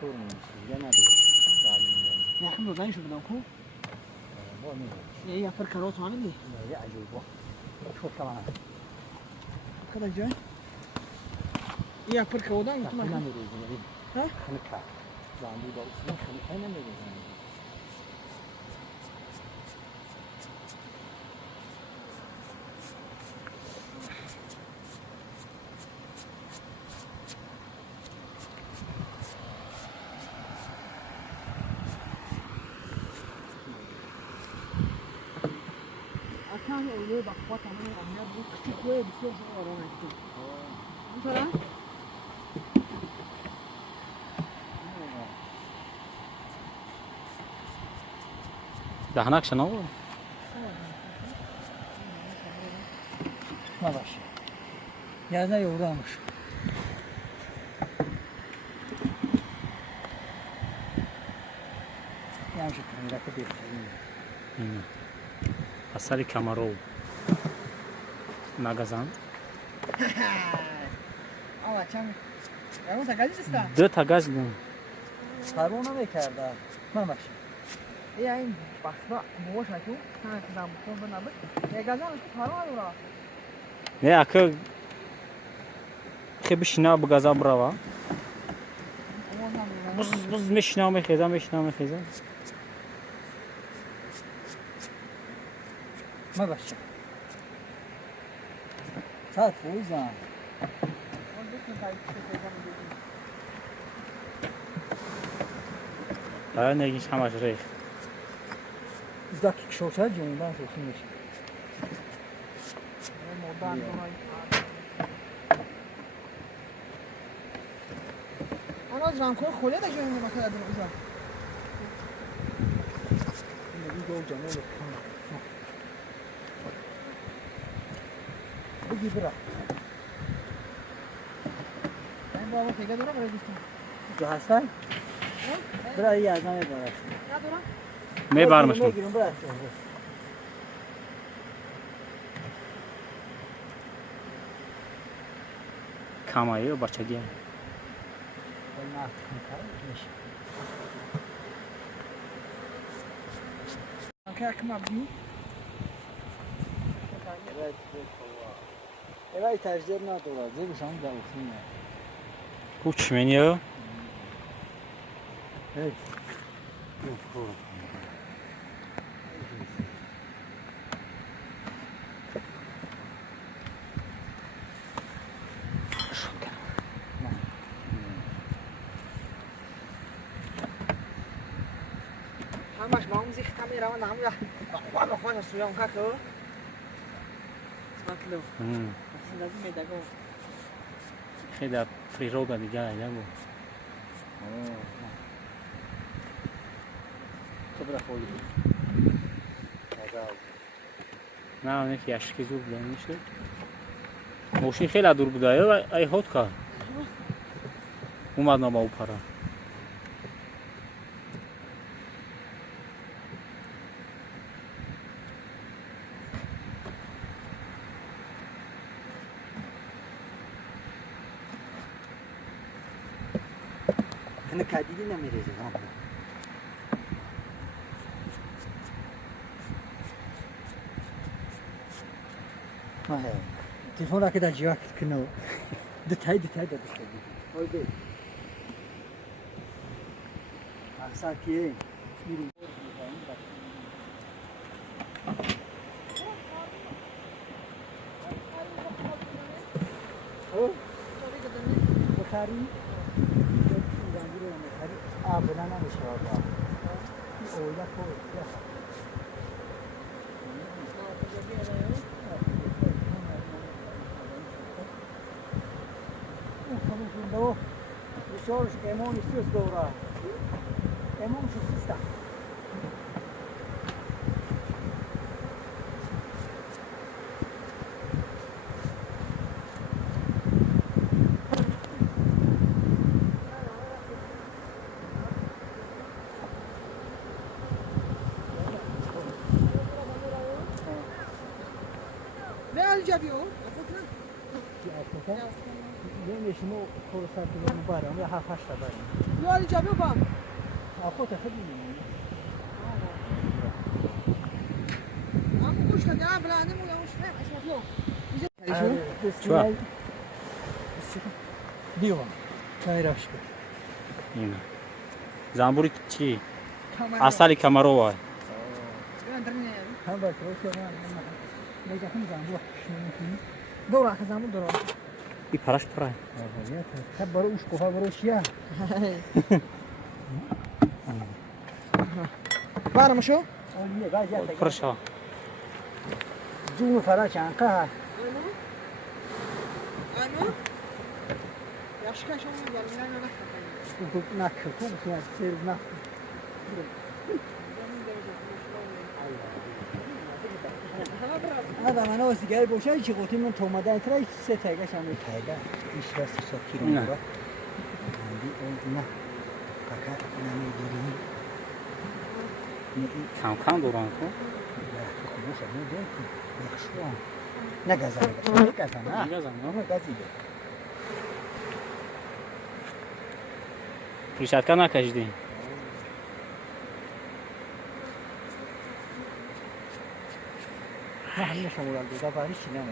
طور میشه یا نداره نه هم دادن شو بدم کو با میگه یه افر کارات مانه دی یه عجیب با شو کمان کدا جای یه افر کودان تو من من نمیروزی ها خنکا زندگی با اصلا خنکا نمیروزی اصلا اولوی با خواهد همه امیاد بود کچی کوه بسیار شما آرام هستی همچنان؟ دهنک شنو نباشه یازده یورامش یه همشه کنیده که بیرد اصلی کمرو نگزن آوا چند اون تگازی سستا دو تا گز دون پرو نمیکرده نباشه یه این بخشا موش نکو نه کدام کون بنابه یه گازان اسکو پارو ندارا نه اکه خیلی بشنا بگذا بروا بز میشنا میخیزم نباشه ساعت فوزم نگیش همش ریخ داکی شوشا جونdan شوشی میشه مردان انا از رامکو خوله داشت این مکان دادم اونجا این دیگه جمعه کن بگی برا این بابا پیگه دارم برای گفتم جو هستن برا یه ازمه براش ندارم میبرمش میگیرم برا کمایی و بچگی نه میشه که کم ابدی ایوای تجدید نداره زیبش هم داوسینه کوچ منیو هی همش ما هم زیخ کامیرا و نام یا خواهد سویا اون که سمتلو اصلا لازم میدگو خیلی در پریرودا دیگه ایده بود تو برا خودی نه اونه که یشکی زور بوده میشه موشین خیلی دور بوده و ای هات که اومد نما او پرا اینه کدیدی نمیریزه ما هی تلفون را که در جاکت کنو دتای دادش کردی اوی بی احسا کیه میری او بخاری آب نه نمیشه آقا این اویده که Não, os senhores que é muito difícil de orar. É muito difícil. Ne alacağım yo? Yine şimdi o koru saatinde mübarek ama ya hafif başta یا اینجا ببام آخو تا خیلی می‌مونه. اما خوش کنه بلنده مو یا خوش نه اشرف یو چوا؟ دیوان نایراش کن. اینا زنبوری چی؟ اصلی کمرو هم باید روی که من نگاه کنم زنبور شنیدی؟ دور آخه زمان دور این پرش پره تب برای اوش کوها برای چیه؟ بارم شو آنیه باید پرش ها جون فرا چند قه اما yaşka şunu gelmeler ne نکه کن که از سر نکه هذا أنا وسيجاري بوشاي شغوتي من توما ده ترى ستاجا شامل تاجا إيش بس 100 كيلو مرة عندي أنا كاكا أنا ميجرين کم دوران کن خلاص أنا جاي نخشوا نجازا نجازا نجازا ریشتکا نکشیدی همه شمول دو تا باری چی